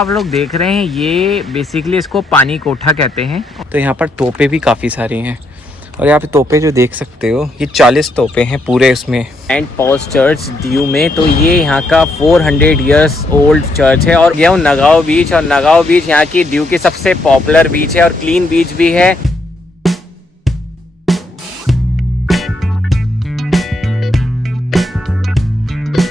आप लोग देख रहे हैं ये बेसिकली इसको पानी कोठा कहते हैं। तो यहाँ पर तोपे भी काफ़ी सारी हैं और यहाँ पे तोपे जो देख सकते हो ये 40 तोपे हैं पूरे उसमें। सेंट पॉल्स चर्च दीव में, तो ये यहाँ का 400 इयर्स ओल्ड चर्च है। और ये नगाओ बीच, और नगाओ बीच यहाँ की दीव की सबसे पॉपुलर बीच है और क्लीन बीच भी है।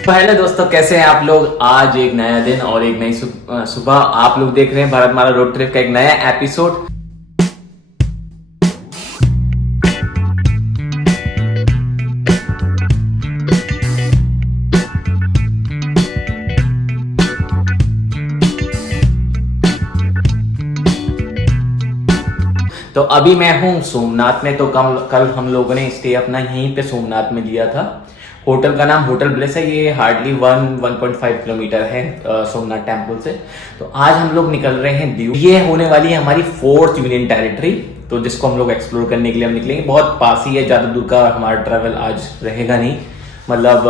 तो हेलो दोस्तों, कैसे हैं आप लोग। आज एक नया दिन और एक नई सुबह आप लोग देख रहे हैं भारतमाला रोड ट्रिप का एक नया एपिसोड। तो अभी मैं हूँ सोमनाथ में। तो कल हम लोगों ने स्टे अपना यहीं पे सोमनाथ में लिया था। होटल का नाम होटल ब्लेस है। ये हार्डली 1.5 किलोमीटर है सोमनाथ टेम्पल से। तो आज हम लोग निकल रहे हैं दीव। ये होने वाली है हमारी 4th यूनियन टेरिटरी, तो जिसको हम लोग एक्सप्लोर करने के लिए हम निकलेंगे। बहुत पास ही है, ज़्यादा दूर का हमारा ट्रैवल आज रहेगा नहीं। मतलब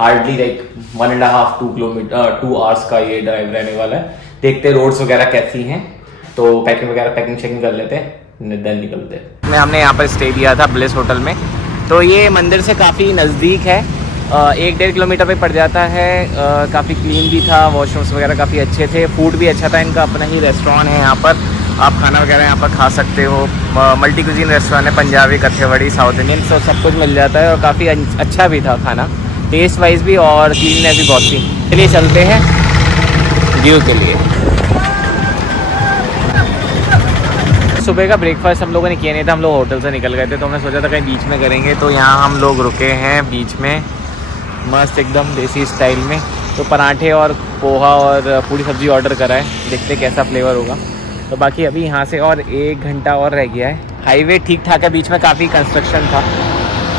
हार्डली लाइक 1.5-2 आवर्स का ये ड्राइव रहने वाला है। देखते हैं रोड्स वगैरह कैसी हैं, तो पैकिंग शेकिंग कर लेते हैं, देन निकलते हैं। हमने यहाँ पर स्टे दिया था ब्लेस होटल में। तो ये मंदिर से काफ़ी नज़दीक है, 1-1.5 किलोमीटर पे पड़ जाता है। काफ़ी क्लीन भी था, वॉशरूम्स वगैरह काफ़ी अच्छे थे, फूड भी अच्छा था। इनका अपना ही रेस्टोरेंट है यहाँ पर, आप खाना वगैरह यहाँ पर खा सकते हो। मल्टी कुजीन रेस्टोरेंट है, पंजाबी, कठियावाड़ी, साउथ इंडियन, तो सब कुछ मिल जाता है। और काफ़ी अच्छा भी था खाना, टेस्ट वाइज भी और क्लीननेस भी बहुत थी। चलिए चलते हैं दीव के लिए। सुबह का ब्रेकफास्ट हम लोगों ने किया नहीं था, हम लोग होटल से निकल गए थे। तो हमने सोचा था कहीं बीच में करेंगे, तो यहाँ हम लोग रुके हैं बीच में, मस्त एकदम देसी स्टाइल में। तो पराठे और पोहा और पूरी सब्जी ऑर्डर करा है, देखते कैसा फ्लेवर होगा। तो बाकी अभी यहाँ से और 1 घंटा और रह गया है। हाईवे ठीक ठाक है, बीच में काफ़ी कंस्ट्रक्शन था,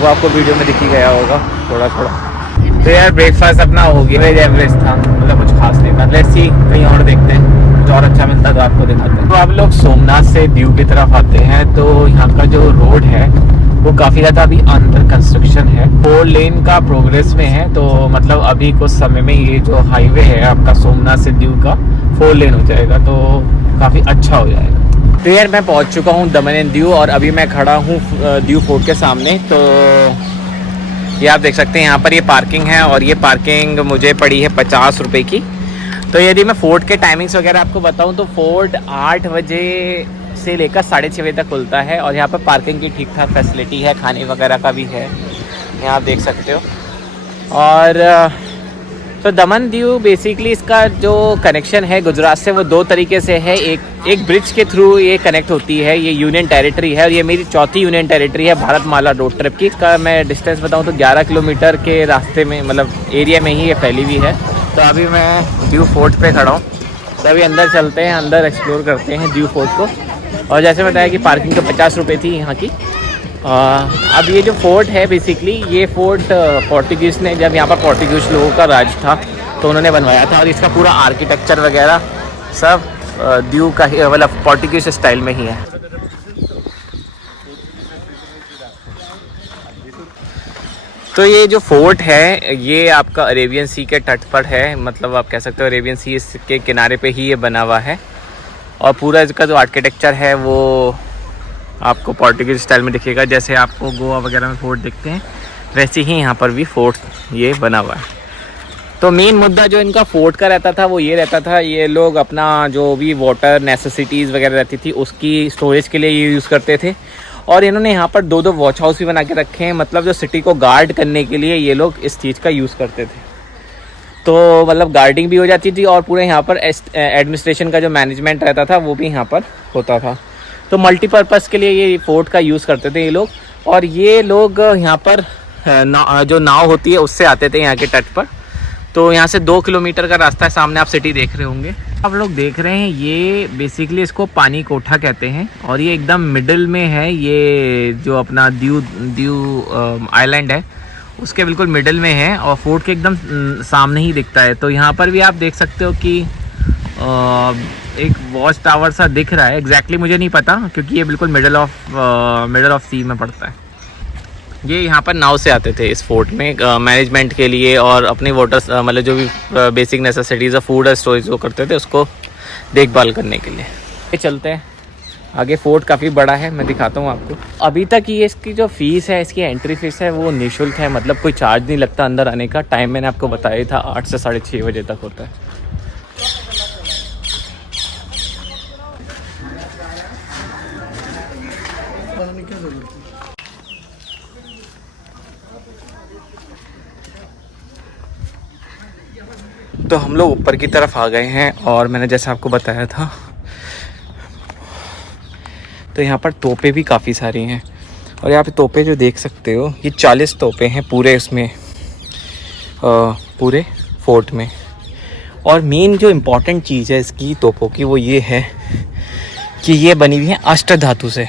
वो आपको वीडियो में दिख ही गया होगा थोड़ा थोड़ा। तो यार ब्रेकफास्ट अपना हो गया, वेज एवरेज था, मतलब कुछ खास नहीं था। लेट्स सी कहीं और देखते हैं, और अच्छा मिलता तो आपको दिखाते हैं। तो आप लोग सोमनाथ से दीव की तरफ आते हैं, तो यहाँ का जो रोड है वो काफ़ी ज़्यादा अभी अंडर कंस्ट्रक्शन है, 4 लेन का प्रोग्रेस में है। तो मतलब अभी कुछ समय में ये जो हाईवे है आपका सोमनाथ से दीव का 4 लेन हो जाएगा, तो काफ़ी अच्छा हो जाएगा। तो यार मैं पहुँच चुका हूँ दमन एंड दीव, और अभी मैं खड़ा हूँ दीव फोर्ट के सामने। तो ये आप देख सकते हैं यहाँ पर ये पार्किंग है, और ये पार्किंग मुझे पड़ी है 50 रुपये की। तो यदि मैं फोर्ट के टाइमिंग्स वगैरह आपको बताऊं, तो फोर्ट 8 बजे से लेकर 6:30 बजे तक खुलता है। और यहाँ पर पार्किंग की ठीक ठाक फैसिलिटी है, खाने वगैरह का भी है, यहाँ आप देख सकते हो। और तो दमन दीव बेसिकली इसका जो कनेक्शन है गुजरात से, वो 2 तरीके से है। एक ब्रिज के थ्रू ये कनेक्ट होती है, ये यूनियन टेरिटरी है, और ये मेरी 4थी यूनियन टेरिटरी है भारतमाला रोड ट्रिप की। इसका मैं डिस्टेंस बताऊँ तो 11 किलोमीटर के रास्ते में, मतलब एरिया में ही ये फैली हुई है। तो अभी मैं दीव फोर्ट पे खड़ा हूँ, तो अभी अंदर चलते हैं, अंदर एक्सप्लोर करते हैं दीव फोर्ट को। और जैसे बताया कि पार्किंग तो 50 रुपये थी यहाँ की। अब ये जो फोर्ट है बेसिकली, ये फोर्ट पोर्टुगीज़ ने, जब यहाँ पर पोर्टुगीज़ लोगों का राज था तो उन्होंने बनवाया था। और इसका पूरा आर्किटेक्चर वगैरह सब दीव का ही, मतलब पोर्टुगीज़ स्टाइल में ही है। तो ये जो फोर्ट है ये आपका अरेबियन सी के तट पर है, मतलब आप कह सकते हो अरेबियन सी के किनारे पे ही ये बना हुआ है। और पूरा इसका जो आर्किटेक्चर है वो आपको पोर्टुगीज स्टाइल में दिखेगा, जैसे आपको गोवा वगैरह में फोर्ट दिखते हैं वैसे ही यहाँ पर भी फोर्ट ये बना हुआ है। तो मेन मुद्दा जो इनका फोर्ट का रहता था वो ये रहता था, ये लोग अपना जो भी वाटर नेसेसिटीज़ वगैरह रहती थी उसकी स्टोरेज के लिए ये यूज़ करते थे। और इन्होंने यहाँ पर 2 वॉच हाउस भी बना के रखे हैं, मतलब जो सिटी को गार्ड करने के लिए ये लोग इस चीज़ का यूज़ करते थे। तो मतलब गार्डिंग भी हो जाती थी, और पूरे यहाँ पर एडमिनिस्ट्रेशन का जो मैनेजमेंट रहता था वो भी यहाँ पर होता था। तो मल्टीपर्पज़ के लिए ये फोर्ट का यूज़ करते थे ये लोग। और ये लोग यहाँ पर जो नाव होती है उससे आते थे यहाँ के तट पर। तो यहाँ से 2 किलोमीटर का रास्ता है, सामने आप सिटी देख रहे होंगे। आप लोग देख रहे हैं ये बेसिकली इसको पानी कोठा कहते हैं, और ये एकदम मिडिल में है। ये जो अपना दीव आइलैंड है उसके बिल्कुल मिडिल में है, और फोर्ट के एकदम सामने ही दिखता है। तो यहाँ पर भी आप देख सकते हो कि एक वॉच टावर सा दिख रहा है। एग्जैक्टली मुझे नहीं पता, क्योंकि ये बिल्कुल मिडल ऑफ सी में पड़ता है। ये यहाँ पर नाव से आते थे इस फोर्ट में मैनेजमेंट के लिए, और अपनी वाटर मतलब जो भी बेसिक नेसेसिटीज़ फूड और स्टोरेज वो करते थे उसको देखभाल करने के लिए। चलते हैं आगे। फोर्ट काफ़ी बड़ा है, मैं दिखाता हूँ आपको। अभी तक ये इसकी जो फ़ीस है, इसकी एंट्री फ़ीस है वो निःशुल्क है, मतलब कोई चार्ज नहीं लगता अंदर आने का। टाइम मैंने आपको बताया था 8 से 6:30 बजे तक होता है। तो हम लोग ऊपर की तरफ आ गए हैं और मैंने जैसे आपको बताया था, तो यहाँ पर तोपें भी काफ़ी सारी हैं। और यहाँ पे तोपें जो देख सकते हो, ये 40 तोपें हैं पूरे इसमें, पूरे फोर्ट में। और मेन जो इम्पोर्टेंट चीज़ है इसकी तोपों की, वो ये है कि ये बनी हुई है अष्ट धातु से।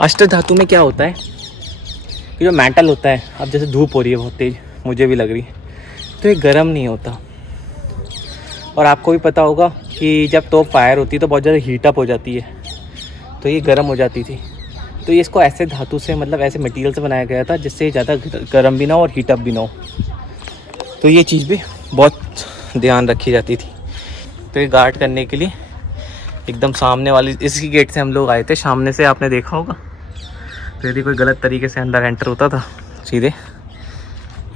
अष्ट धातु में क्या होता है कि जो मेटल होता है, अब जैसे धूप हो रही है बहुत तेज़, मुझे भी लग रही है, तो ये गर्म नहीं होता। और आपको भी पता होगा कि जब तोप फायर होती है तो बहुत ज़्यादा हीटअप हो जाती है, तो ये गर्म हो जाती थी। तो ये इसको ऐसे धातु से, मतलब ऐसे मटेरियल से बनाया गया था जिससे ज़्यादा गर्म भी ना हो और हीटअप भी ना हो। तो ये चीज़ भी बहुत ध्यान रखी जाती थी। तो ये गार्ड करने के लिए एकदम सामने वाली इसी गेट से हम लोग आए थे। सामने से आपने देखा होगा, तो यदि कोई गलत तरीके से अंदर एंटर होता था, सीधे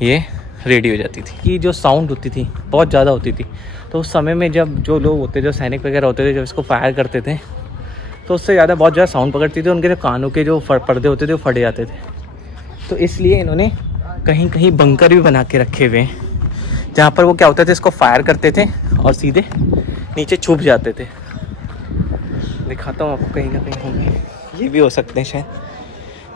ये रेडी हो जाती थी। कि जो साउंड होती थी बहुत ज़्यादा होती थी। तो उस समय में जब जो लोग होते, जो सैनिक वगैरह होते थे, जब इसको फायर करते थे तो उससे ज़्यादा बहुत ज़्यादा साउंड पकड़ती थी। उनके जो कानों के जो पर्दे होते थे वो फट जाते थे। तो इसलिए इन्होंने कहीं कहीं बंकर भी बना के रखे हुए हैं, जहाँ पर वो क्या होता था, इसको फायर करते थे और सीधे नीचे छुप जाते थे। दिखाता हूँ आपको, कहीं ना कहीं होंगे, ये भी हो सकते हैं शायद।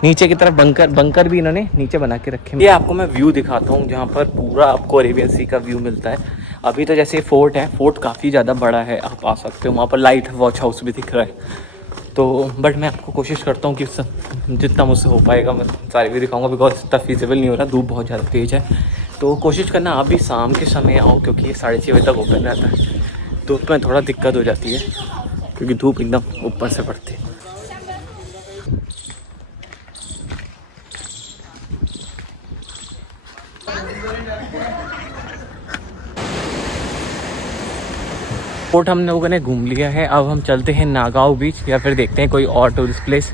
नीचे की तरफ बंकर भी इन्होंने नीचे बना के रखे हैं। ये आपको मैं व्यू दिखाता हूँ, जहाँ पर पूरा आपको अरेबियन सी का व्यू मिलता है। अभी तो जैसे फोर्ट है, फोर्ट काफ़ी ज़्यादा बड़ा है, आप आ सकते हो। वहाँ पर लाइट वॉच हाउस भी दिख रहा है। तो बट मैं आपको कोशिश करता हूँ कि जितना मुझसे हो पाएगा मैं सारी भी दिखाऊंगा, बिकॉज इतना फीजिबल नहीं हो रहा, धूप बहुत ज़्यादा तेज़ है। तो कोशिश करना आप भी शाम के समय आओ, क्योंकि ये 6:30 बजे तक ओपन रहता है। धूप में थोड़ा दिक्कत हो जाती है, क्योंकि धूप एकदम ऊपर से पड़ती है। फोर्ट हम लोगों ने घूम लिया है। अब हम चलते हैं नागांव बीच, या फिर देखते हैं कोई और टूरिस्ट प्लेस।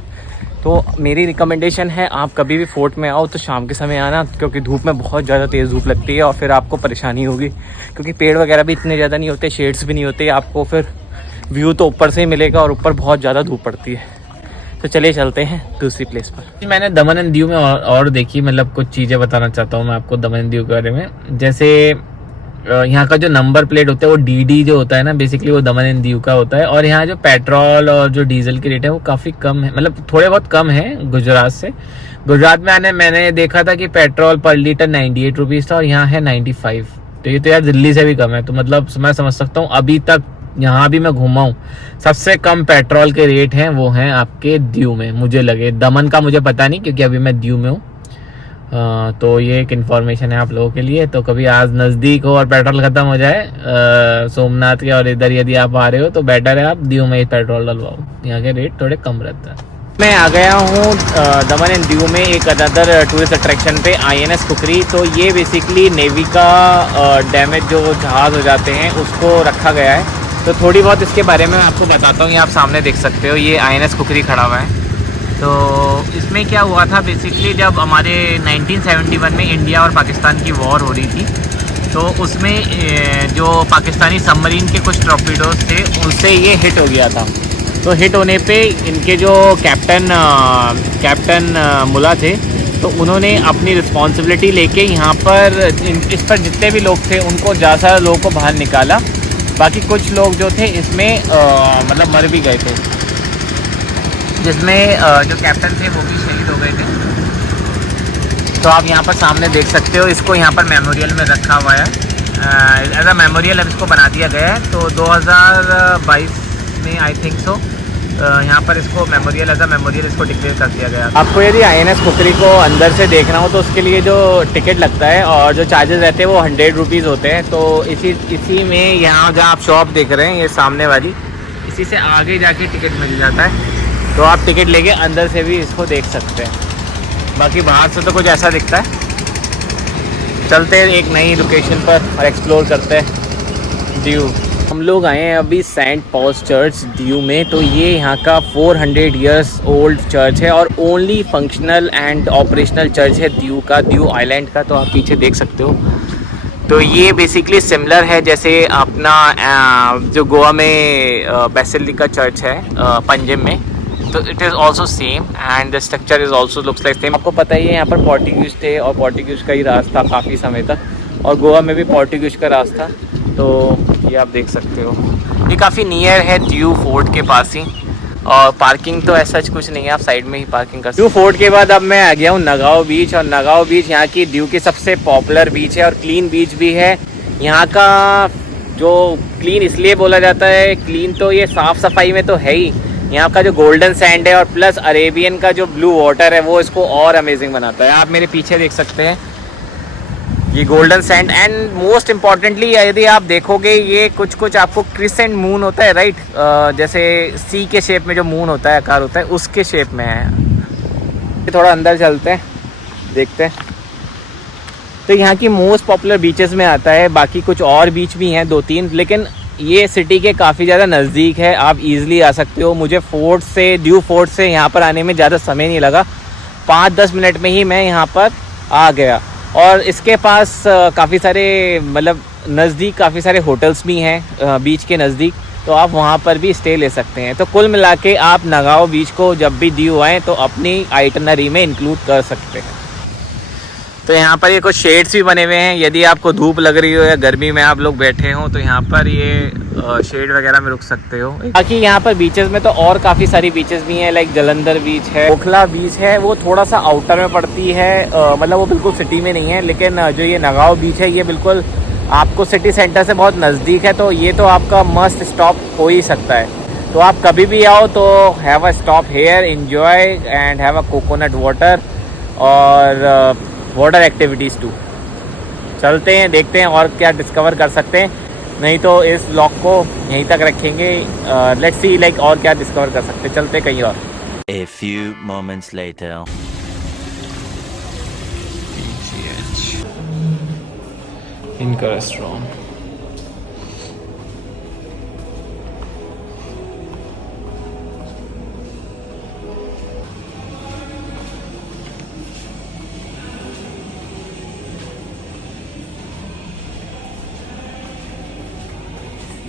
तो मेरी रिकमेंडेशन है, आप कभी भी फोर्ट में आओ तो शाम के समय आना, क्योंकि धूप में बहुत ज़्यादा तेज़ धूप लगती है और फिर आपको परेशानी होगी, क्योंकि पेड़ वगैरह भी इतने ज़्यादा नहीं होते, शेड्स भी नहीं होते। आपको फिर व्यू तो ऊपर से ही मिलेगा और ऊपर बहुत ज़्यादा धूप पड़ती है। तो चलिए चलते हैं दूसरी प्लेस पर। मैंने दमन एंड दीव में और देखी, मतलब कुछ चीज़ें बताना चाहता हूँ मैं आपको दमन एंड दीव के बारे में। जैसे यहाँ का जो नंबर प्लेट होता है वो डीडी जो होता है ना, बेसिकली वो दमन एंड दीव का होता है। और यहाँ जो पेट्रोल और जो डीजल की रेट है वो काफ़ी कम है, मतलब थोड़े बहुत कम है गुजरात से। गुजरात में मैंने देखा था कि पेट्रोल पर लीटर 98 रुपीज़ था और यहाँ है 95। तो ये तो यार दिल्ली से भी कम है। तो मतलब मैं समझ सकता हूँ, अभी तक यहाँ भी मैं घूमा हूँ, सबसे कम पेट्रोल के रेट हैं वो हैं आपके दीव में, मुझे लगे। दमन का मुझे पता नहीं, क्योंकि अभी मैं दीव में हूँ। तो ये एक इन्फॉर्मेशन है आप लोगों के लिए। तो कभी आज नज़दीक हो और पेट्रोल ख़त्म हो जाए सोमनाथ के और इधर यदि आप आ रहे हो, तो बेटर है आप दीव में ही पेट्रोल डलवाओ, यहाँ के रेट थोड़े कम रहते हैं। मैं आ गया हूँ दमन एंड दीव में एक अदर टूरिस्ट अट्रैक्शन पे, INS खुखरी। तो ये बेसिकली नेवी का डैमेज जो जहाज़ हो जाते हैं उसको रखा गया है। तो थोड़ी बहुत इसके बारे में मैं आपको बताता हूँ। ये आप सामने देख सकते हो, ये INS खुखरी खड़ा हुआ है। तो इसमें क्या हुआ था, बेसिकली जब हमारे 1971 में इंडिया और पाकिस्तान की वॉर हो रही थी, तो उसमें जो पाकिस्तानी सबमरीन के कुछ टॉर्पीडोज थे उनसे ये हिट हो गया था। तो हिट होने पे इनके जो कैप्टन मुला थे, तो उन्होंने अपनी रिस्पॉन्सिबिलिटी लेके यहाँ पर इस पर जितने भी लोग थे उनको ज़्यादा लोगों को बाहर निकाला। बाकी कुछ लोग जो थे इसमें मतलब मर भी गए थे, जिसमें जो कैप्टन थे वो भी शहीद हो गए थे। तो आप यहाँ पर सामने देख सकते हो, इसको यहाँ पर मेमोरियल में रखा हुआ है, एज अ मेमोरियल अब इसको बना दिया गया है। तो 2022 में आई थिंक सो यहाँ पर इसको मेमोरियल एज अ मेमोरियल इसको डिक्लेयर कर दिया गया। आपको यदि INS खुखरी को अंदर से देखना हो तो उसके लिए जो टिकट लगता है और जो चार्जेस रहते हैं वो 100 रुपीज़ होते हैं। तो इसी में यहाँ जहाँ आप शॉप देख रहे हैं ये सामने वाली, इसी से आगे जाके टिकट मिल जाता है। तो आप टिकट लेके अंदर से भी इसको देख सकते हैं। बाकी बाहर से तो कुछ ऐसा दिखता है। चलते हैं एक नई लोकेशन पर और एक्सप्लोर करते हैं दीव। हम लोग आए हैं अभी सेंट पॉल्स चर्च दीव में। तो ये यहाँ का 400 इयर्स ओल्ड चर्च है और only functional and operational church है दीव का, दीव आइलैंड का। तो आप पीछे देख सकते हो। तो ये बेसिकली सिमिलर है जैसे अपना जो गोवा में बेसिलिका चर्च है पंजिम में, तो it is also same and the structure is also looks like same. आपको पता ही है यहाँ पर पोर्टुगीज थे और पोर्टुगीज का ही राज था काफ़ी समय तक, और गोवा में भी पोर्टुगीज का राज था। तो ये आप देख सकते हो, ये काफ़ी नियर है दीव फोर्ट के पास ही, और पार्किंग तो ऐसा कुछ नहीं है, आप साइड में ही पार्किंग कर सकते हो। दीव फोर्ट के बाद अब मैं आ गया हूँ नगाओ बीच, और नगाओ बीच यहाँ की दीव की सबसे पॉपुलर बीच है और क्लीन बीच भी है। यहाँ का जो क्लीन इसलिए बोला जाता है क्लीन, तो ये साफ़ सफाई में तो है ही, यहाँ का जो गोल्डन सैंड है और प्लस अरेबियन का जो ब्लू वाटर है वो इसको और अमेजिंग बनाता है। आप मेरे पीछे देख सकते हैं ये golden sand, and most importantly यदि आप देखोगे ये कुछ आपको क्रिसेंट मून होता है राइट, जैसे सी के शेप में जो मून होता है, आकार होता है, उसके शेप में है। थोड़ा अंदर चलते हैं, देखते हैं। तो यहाँ की मोस्ट पॉपुलर बीचेस में आता है, बाकी कुछ और बीच भी हैं 2-3, लेकिन ये सिटी के काफ़ी ज़्यादा नज़दीक है, आप इजीली आ सकते हो। मुझे फोर्ट से, दीव फोर्ट से यहाँ पर आने में ज़्यादा समय नहीं लगा, 5-10 मिनट में ही मैं यहाँ पर आ गया। और इसके पास काफ़ी सारे मतलब नज़दीक काफ़ी सारे होटल्स भी हैं बीच के नज़दीक, तो आप वहाँ पर भी स्टे ले सकते हैं। तो कुल मिला के आप नगाओ बीच को जब भी दीव आएँ तो अपनी आइटनरी में इंक्लूड कर सकते हैं। तो यहाँ पर ये कुछ शेड्स भी बने हुए हैं, यदि आपको धूप लग रही हो या गर्मी में आप लोग बैठे हो तो यहाँ पर ये शेड वगैरह में रुक सकते हो। बाकी यहाँ पर बीचेस में तो और काफ़ी सारी बीचेस भी हैं, लाइक जलंधर बीच है, ओखला बीच है, वो थोड़ा सा आउटर में पड़ती है, मतलब वो बिल्कुल सिटी में नहीं है। लेकिन जो ये नगाओ बीच है ये बिल्कुल आपको सिटी सेंटर से बहुत नज़दीक है, तो ये तो आपका मस्ट स्टॉप हो ही सकता है। तो आप कभी भी आओ तो have a stop hair, enjoy and have a coconut water और वाटर एक्टिविटीज़ टू। चलते हैं, देखते हैं और क्या डिस्कवर कर सकते हैं, नहीं तो इस व्लॉग को यहीं तक रखेंगे। लेट्स सी लाइक और क्या डिस्कवर कर सकते हैं, चलते कहीं और। A few moments later. इनका रेस्टोरेंट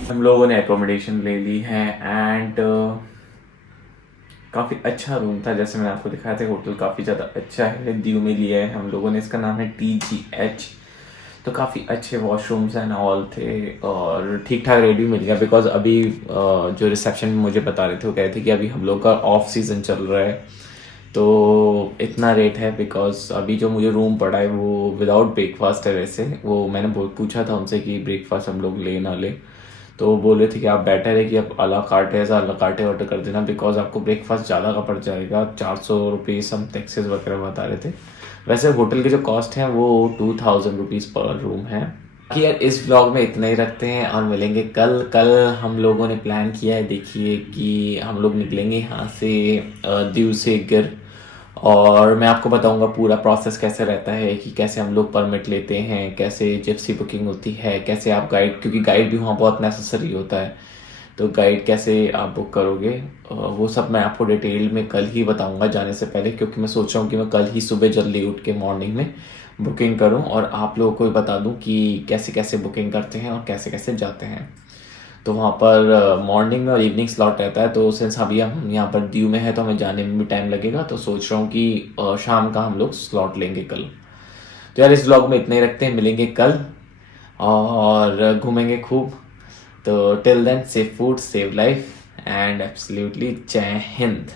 हम लोगों ने एकोमोडेशन ले ली है एंड काफ़ी अच्छा रूम था, जैसे मैंने आपको दिखाया था। होटल काफ़ी ज़्यादा अच्छा है, दीव में लिया है हम लोगों ने, इसका नाम है TGH। तो काफ़ी अच्छे वॉशरूम्स एंड ऑल थे और ठीक ठाक रेट भी मिल गया, बिकॉज अभी जो रिसेप्शन में मुझे बता रहे थे वो कह रहे थे कि अभी हम लोग का ऑफ सीज़न चल रहा है, तो इतना रेट है। बिकॉज अभी जो मुझे रूम पड़ा है वो विदाउट ब्रेकफास्ट है। वैसे वो मैंने पूछा था उनसे कि ब्रेकफास्ट हम लोग ले ना ले, तो बोल रहे थे कि आप बेटर है कि आप अला काटे ऑर्डर कर देना, बिकॉज आपको ब्रेकफास्ट ज़्यादा का पड़ जाएगा, 400 रुपीज़ हम टैक्सेस वगैरह बता रहे थे। वैसे होटल के जो कॉस्ट हैं वो 2000 रुपीज़ पर रूम है। कि यार इस व्लॉग में इतना ही रखते हैं और मिलेंगे कल हम लोगों ने प्लान किया है, देखिए कि हम लोग निकलेंगे यहाँ से दीव से गिर, और मैं आपको बताऊंगा पूरा प्रोसेस कैसे रहता है, कि कैसे हम लोग परमिट लेते हैं, कैसे जिप्सी बुकिंग होती है, कैसे आप गाइड, क्योंकि गाइड भी वहाँ बहुत नेसेसरी होता है, तो गाइड कैसे आप बुक करोगे वो सब मैं आपको डिटेल में कल ही बताऊंगा जाने से पहले, क्योंकि मैं सोच रहा हूँ कि मैं कल ही सुबह जल्दी उठ के मॉर्निंग में बुकिंग करूँ और आप लोगों को भी बता दूँ कि कैसे कैसे बुकिंग करते हैं और कैसे कैसे जाते हैं। तो वहाँ पर मॉर्निंग में और इवनिंग स्लॉट रहता है, तो सिंस अभी हम यहाँ पर दीव में है तो हमें जाने में भी टाइम लगेगा, तो सोच रहा हूँ कि शाम का हम लोग स्लॉट लेंगे कल। तो यार इस व्लॉग में इतने ही रखते हैं, मिलेंगे कल और घूमेंगे खूब। तो till then save food, save life and absolutely जय हिंद।